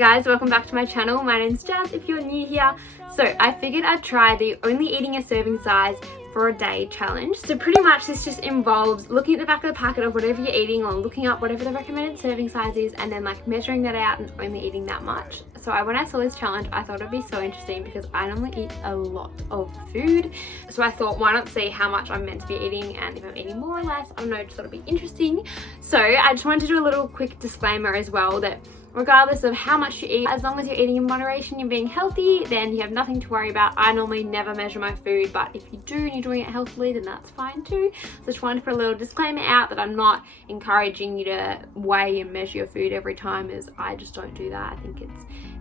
guys, welcome back to my channel. My name's Jazz if you're new here. So I figured I'd try the only eating a serving size for a day challenge. So pretty much this just involves looking at the back of the packet of whatever you're eating or looking up whatever the recommended serving size is and then like measuring that out and only eating that much. So when I saw this challenge, I thought it'd be so interesting because I normally eat a lot of food. So I thought, why not see how much I'm meant to be eating, and if I'm eating more or less, I don't know, just thought it'd be interesting. So I just wanted to do a little quick disclaimer as well that regardless of how much you eat, as long as you're eating in moderation, you're being healthy, then you have nothing to worry about. I normally never measure my food, but if you do and you're doing it healthily, then that's fine too. So just wanted to put a little disclaimer out that I'm not encouraging you to weigh and measure your food every time, as I just don't do that. I think it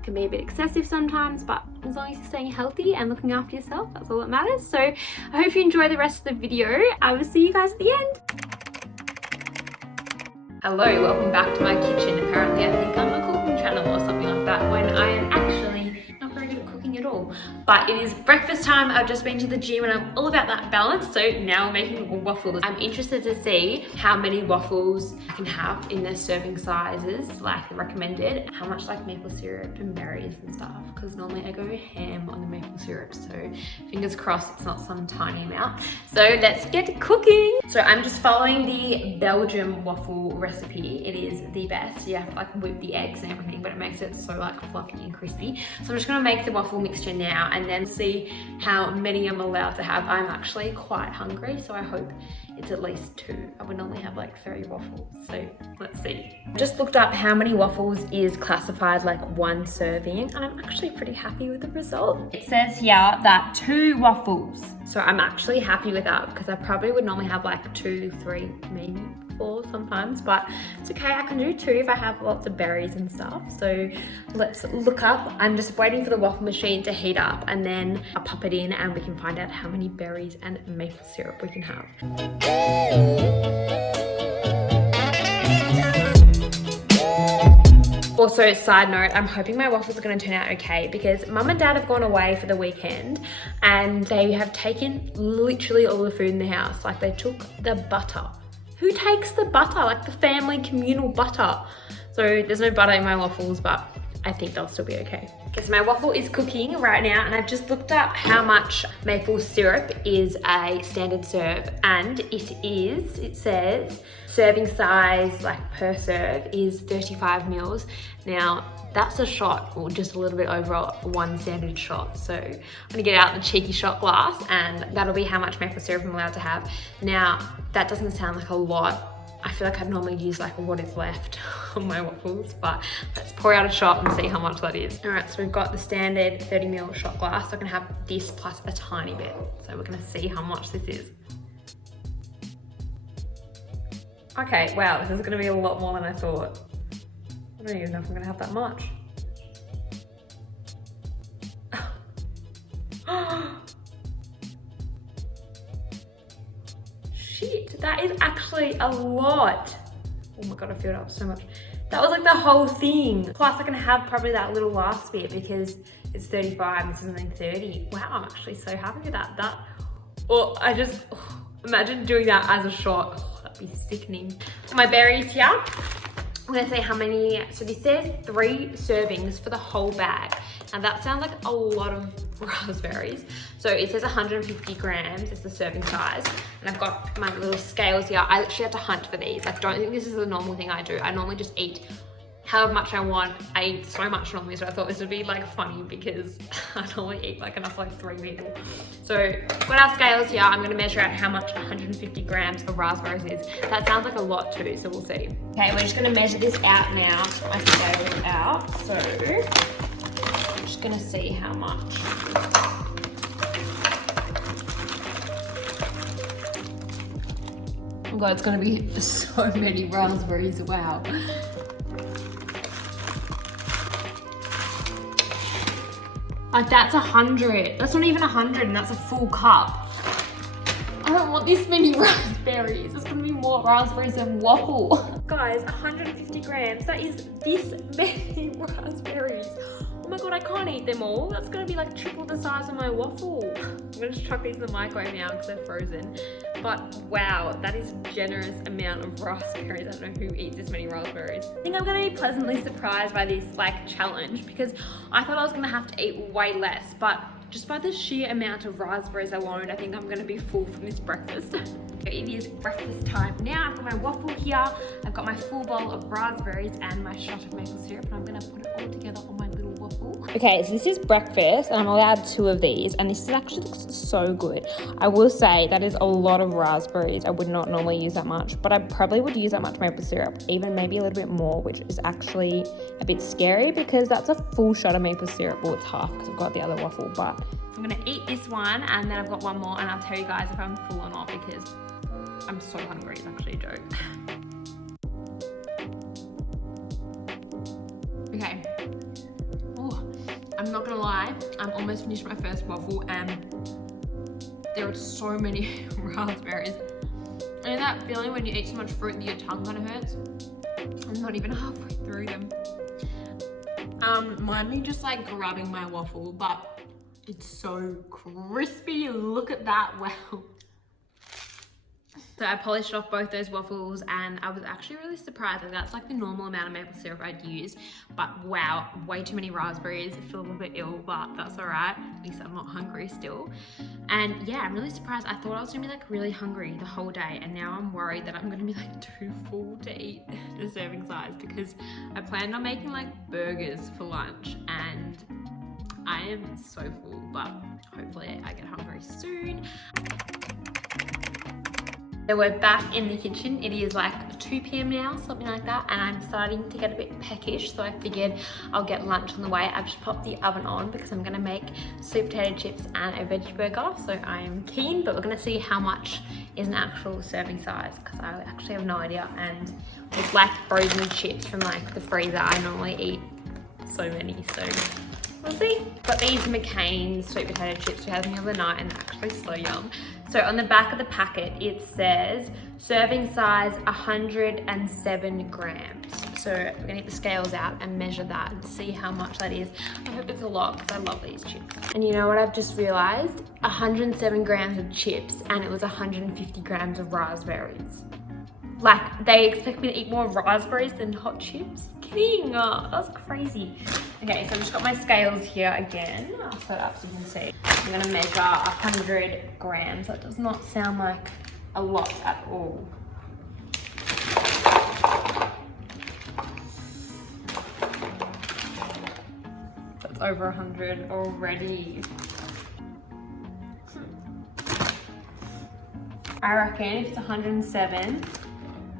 can be a bit excessive sometimes, but as long as you're staying healthy and looking after yourself, that's all that matters. So I hope you enjoy the rest of the video. I will see you guys at the end. Hello, welcome back to my kitchen. Apparently I think I'm a cooking channel or something like that when I am actually not very good at cooking at all. But it is breakfast time. I've just been to the gym and I'm all about that balance. So now I'm making waffles. I'm interested to see how many waffles I can have in their serving sizes, like the recommended, how much like maple syrup and berries and stuff, because normally I go ham on the maple syrup. So fingers crossed it's not some tiny amount. So let's get cooking. So I'm just following the Belgium waffle recipe. It is the best. You have to like whip the eggs and everything, but it makes it so like fluffy and crispy. So I'm just gonna make the waffle mixture now and then see how many I'm allowed to have. I'm actually quite hungry, so I hope it's at least 2. I would normally have like 3 waffles, so let's see. Just looked up how many waffles is classified like 1 serving, and I'm actually pretty happy with the result. It says here that 2 waffles. So I'm actually happy with that because I probably would normally have like 2, 3, maybe 4 sometimes, but it's okay. I can do 2 if I have lots of berries and stuff. So let's look up. I'm just waiting for the waffle machine to heat up and then I'll pop it in and we can find out how many berries and maple syrup we can have. Also, side note, I'm hoping my waffles are going to turn out okay because mum and dad have gone away for the weekend and they have taken literally all the food in the house. Like they took the butter. Who takes the butter? Like the family communal butter. So there's no butter in my waffles, but I think they'll still be okay. Okay, so my waffle is cooking right now and I've just looked up how much maple syrup is a standard serve, and it says serving size like per serve is 35 mils. Now that's a shot, or just a little bit over 1 standard shot. So I'm gonna get out the cheeky shot glass and that'll be how much maple syrup I'm allowed to have. Now that doesn't sound like a lot. I feel like I'd normally use like what is left on my waffles, but let's pour out a shot and see how much that is. All right, so we've got the standard 30 ml shot glass. So I can have this plus a tiny bit. So we're gonna see how much this is. Okay, wow, this is gonna be a lot more than I thought. I don't even know if I'm gonna have that much. Shit, that is actually a lot. Oh my God, I filled up so much. That was like the whole thing. Plus I can have probably that little last bit because it's 35 and this is only 30. Wow, I'm actually so happy with that. Imagine doing that as a shot. Oh, that'd be sickening. My berries here. I'm gonna say how many, so this says 3 servings for the whole bag. Now that sounds like a lot of raspberries. So it says 150 grams is the serving size. And I've got my little scales here. I actually have to hunt for these. Like, don't think this is a normal thing I do. I normally just eat however much I want. I eat so much normally, so I thought this would be like funny because I normally eat like enough for like 3 people. So got our scales here. I'm gonna measure out how much 150 grams of raspberries is. That sounds like a lot too, so we'll see. Okay, we're just gonna measure this out now. My scale out, so I'm just gonna see how much. Oh God, it's gonna be so many raspberries, wow. Like that's 100. That's not even 100 and that's a full cup. I don't want this many raspberries. There's gonna be more raspberries than waffle. Guys, 150 grams, that is this many raspberries. Oh my god, I can't eat them all. That's gonna be like triple the size of my waffle. I'm gonna just chuck these in the microwave now because they're frozen. But wow, that is a generous amount of raspberries. I don't know who eats this many raspberries. I think I'm gonna be pleasantly surprised by this like challenge because I thought I was gonna have to eat way less, but just by the sheer amount of raspberries alone, I think I'm gonna be full from this breakfast. It is breakfast time now. I've got my waffle here. I've got my full bowl of raspberries and my shot of maple syrup, and I'm gonna put it all together on my little waffle. Okay, so this is breakfast, and I'm allowed 2 of these, and this actually looks so good. I will say that is a lot of raspberries. I would not normally use that much, but I probably would use that much maple syrup, even maybe a little bit more, which is actually a bit scary because that's a full shot of maple syrup. Well, it's half because I've got the other waffle, but I'm gonna eat this one, and then I've got one more, and I'll tell you guys if I'm full or not because I'm so hungry. It's actually a joke. Okay. Oh, I'm not gonna lie. I'm almost finished my first waffle, and there are so many raspberries. You know that feeling when you eat so much fruit that your tongue kind of hurts? I'm not even halfway through them. Mind me just like grabbing my waffle, but it's so crispy. Look at that. Wow. So I polished off both those waffles, and I was actually really surprised. Like, that's like the normal amount of maple syrup I'd use, but wow, way too many raspberries. I feel a little bit ill, but that's all right. At least I'm not hungry still. And yeah, I'm really surprised. I thought I was gonna be like really hungry the whole day, and now I'm worried that I'm gonna be like too full to eat the serving size because I planned on making like burgers for lunch, and I am so full, but hopefully I get hungry soon. So we're back in the kitchen. It is like 2 p.m. now, something like that, and I'm starting to get a bit peckish, so I figured I'll get lunch on the way. I've just popped the oven on because I'm gonna make sweet potato chips and a veggie burger, so I am keen, but we're gonna see how much is an actual serving size because I actually have no idea, and with like frozen chips from like the freezer, I normally eat so many, so we'll see. Got these McCain sweet potato chips we had them the other night, and they're actually so yum. So on the back of the packet, it says serving size 107 grams. So we're gonna get the scales out and measure that and see how much that is. I hope it's a lot because I love these chips. And you know what I've just realized? 107 grams of chips, and it was 150 grams of raspberries. Like, they expect me to eat more raspberries than hot chips? Kidding, that's crazy. Okay, so I've just got my scales here again. I'll set it up so you can see. I'm gonna measure 100 grams. That does not sound like a lot at all. That's over 100 already. I reckon if it's 107,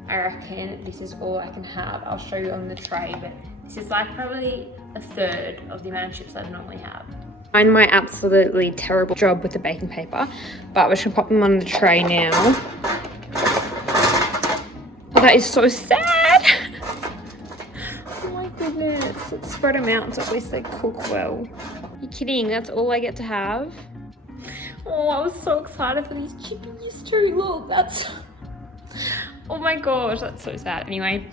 I reckon this is all I can have. I'll show you on the tray, but this is like probably a third of the amount of chips I normally have. I find my absolutely terrible job with the baking paper, but we're just gonna pop them on the tray now. Oh, that is so sad. Oh my goodness. Let's spread them out so at least they cook well. You're kidding, that's all I get to have? Oh, I was so excited for these chippies too. Look, that's... Oh my gosh, that's so sad. Anyway,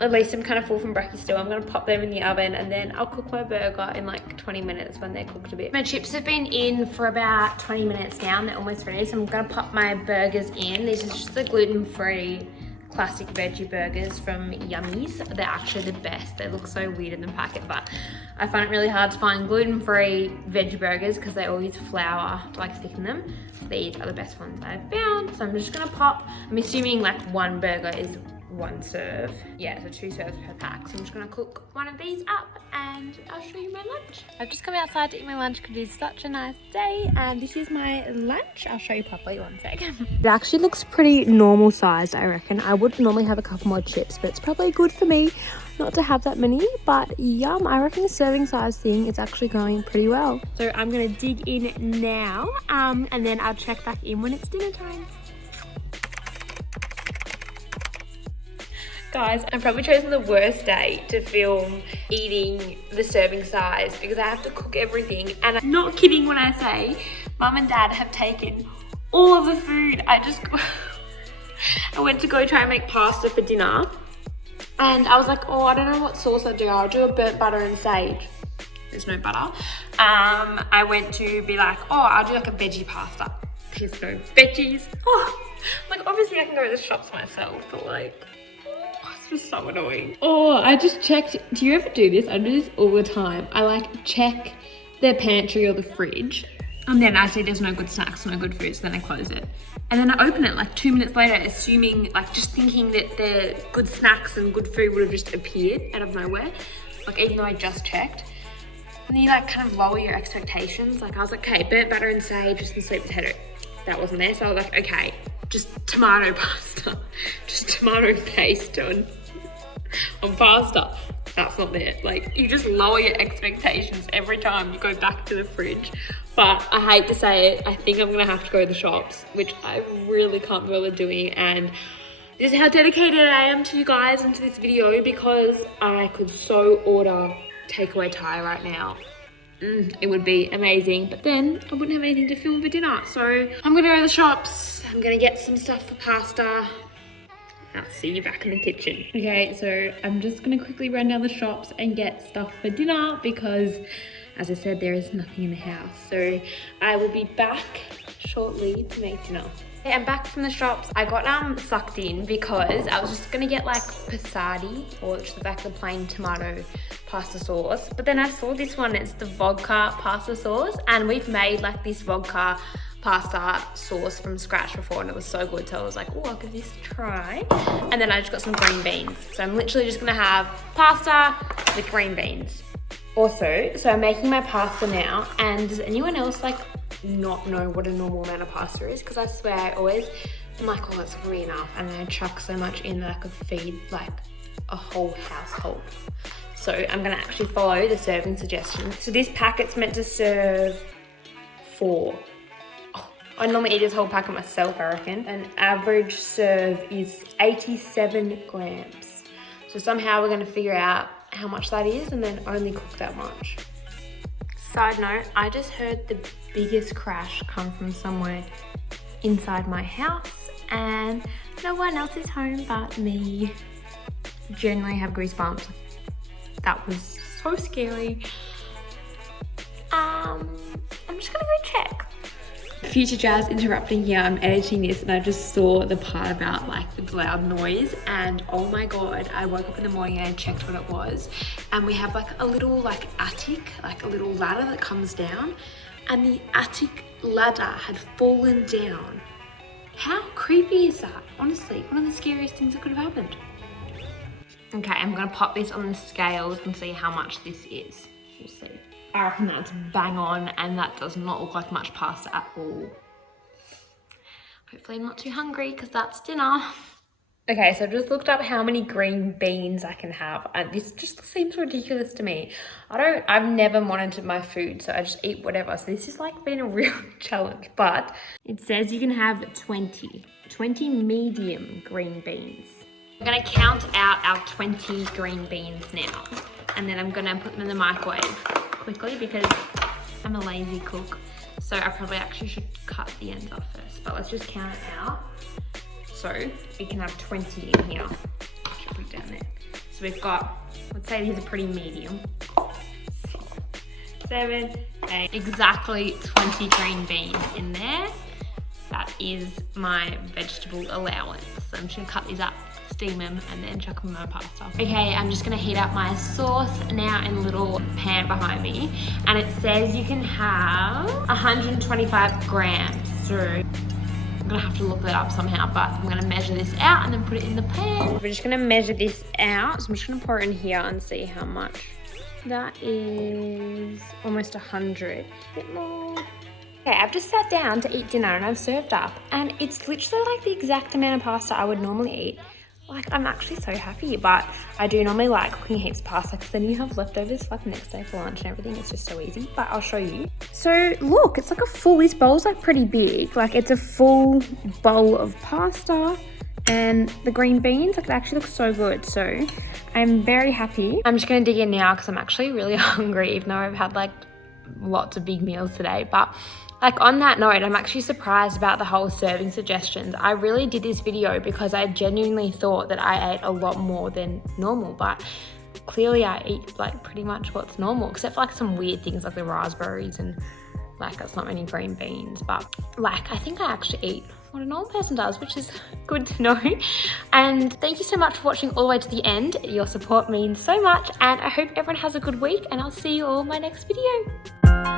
at least I'm kind of full from brekkie still. I'm gonna pop them in the oven, and then I'll cook my burger in like 20 minutes when they're cooked a bit. My chips have been in for about 20 minutes now, and they're almost ready. So I'm gonna pop my burgers in. This is just the gluten-free classic veggie burgers from Yummies. They're actually the best. They look so weird in the packet, but I find it really hard to find gluten-free veggie burgers because they all use flour to like thicken them. These are the best ones I've found. So I'm just gonna pop, I'm assuming like one burger is 1 serve. Yeah, so 2 serves per pack. So I'm just gonna cook one of these up and I'll show you my lunch. I've just come outside to eat my lunch because it's such a nice day, and this is my lunch. I'll show you properly, one second. It actually looks pretty normal sized, I reckon. I would normally have a couple more chips, but it's probably good for me not to have that many, but yum. I reckon the serving size thing is actually going pretty well. So I'm gonna dig in now, and then I'll check back in when it's dinner time. Guys, I've probably chosen the worst day to film eating the serving size because I have to cook everything, and I'm not kidding when I say Mum and Dad have taken all of the food. I went to go try and make pasta for dinner, and I was like, oh, I don't know what sauce I'll do. I'll do a burnt butter and sage. there's no butter. I went to be like, oh, I'll do like a veggie pasta. There's no veggies. Oh, like obviously I can go to the shops myself, but like, it's just so annoying. Oh, I just checked. Do you ever do this? I do this all the time. I like check their pantry or the fridge, and then I see there's no good snacks, no good food, so then I close it. And then I open it like 2 minutes later, assuming, like just thinking that the good snacks and good food would have just appeared out of nowhere. Like even though I just checked. And then you like kind of lower your expectations. Like I was like, okay, burnt butter and sage, just some sweet potato. That wasn't there, so I was like, okay, just tomato pasta, just tomato paste on pasta. That's not there. Like you just lower your expectations every time you go back to the fridge. But I hate to say it, I think I'm gonna have to go to the shops, which I really can't bother doing. And this is how dedicated I am to you guys and to this video, because I could so order takeaway Thai right now. It would be amazing, but then I wouldn't have anything to film for dinner. So I'm gonna go to the shops. I'm gonna get some stuff for pasta. I'll see you back in the kitchen. Okay, so I'm just gonna quickly run down the shops and get stuff for dinner because, as I said, there is nothing in the house. So I will be back shortly to make dinner. Okay, I'm back from the shops. I got sucked in because I was just gonna get like passati, or just like the plain tomato pasta sauce. But then I saw this one, it's the vodka pasta sauce, and we've made like this vodka pasta sauce from scratch before and it was so good, so I was like, oh, I'll give this a try. And then I just got some green beans, so I'm literally just gonna have pasta with green beans. Also, so I'm making my pasta now, and does anyone else like not know what a normal amount of pasta is? Because I swear I always am like, oh, that's gonna be enough, and then I chuck so much in that I could feed like a whole household. So I'm gonna actually follow the serving suggestions. So this packet's meant to serve 4. I normally eat this whole packet myself, I reckon. An average serve is 87 grams. So somehow we're gonna figure out how much that is and then only cook that much. Side note, I just heard the biggest crash come from somewhere inside my house and no one else is home but me. Generally have goosebumps. That was so scary. I'm just gonna go check. Future Jazz interrupting here, I'm editing this and I just saw the part about like the loud noise, and oh my god, I woke up in the morning and I checked what it was, and we have like a little like attic, like a little ladder that comes down, and the attic ladder had fallen down. How creepy is that? Honestly, one of the scariest things that could have happened. Okay, I'm gonna pop this on the scales and see how much this is. We'll see. I reckon that's bang on, and that does not look like much pasta at all. Hopefully I'm not too hungry because that's dinner. Okay, so I've just looked up how many green beans I can have, and this just seems ridiculous to me. I've never monitored my food, so I just eat whatever. So this is like been a real challenge, but it says you can have 20 medium green beans. I'm gonna count out our 20 green beans now, and then I'm gonna put them in the microwave quickly because I'm a lazy cook. So I probably actually should cut the ends off first, but let's just count it out. So we can have 20 in here. I should put it down there. So we've got, let's say these are pretty medium. 6, 7, 8, exactly 20 green beans in there. That is my vegetable allowance. So I'm just gonna cut these up, steam them, and then chuck them in my pasta. Okay, I'm just gonna heat up my sauce now in a little pan behind me, and it says you can have 125 grams. So I'm gonna have to look that up somehow, but I'm gonna measure this out and then put it in the pan. We're just gonna measure this out. So I'm just gonna pour it in here and see how much. That is almost 100. A bit more. Okay, I've just sat down to eat dinner and I've served up, and it's literally like the exact amount of pasta I would normally eat. Like, I'm actually so happy, but I do normally like cooking heaps of pasta because then you have leftovers for like the next day for lunch and everything. It's just so easy, but I'll show you. So look, it's like a full, this bowl's like pretty big. Like it's a full bowl of pasta and the green beans, like it actually looks so good. So I'm very happy. I'm just gonna dig in now because I'm actually really hungry, even though I've had like lots of big meals today. But like on that note, I'm actually surprised about the whole serving suggestions. I really did this video because I genuinely thought that I ate a lot more than normal, but clearly I eat like pretty much what's normal, except for like some weird things like the raspberries and like that's not many green beans, but like I think I actually eat what a normal person does, which is good to know. And thank you so much for watching all the way to the end. Your support means so much, and I hope everyone has a good week, and I'll see you all in my next video.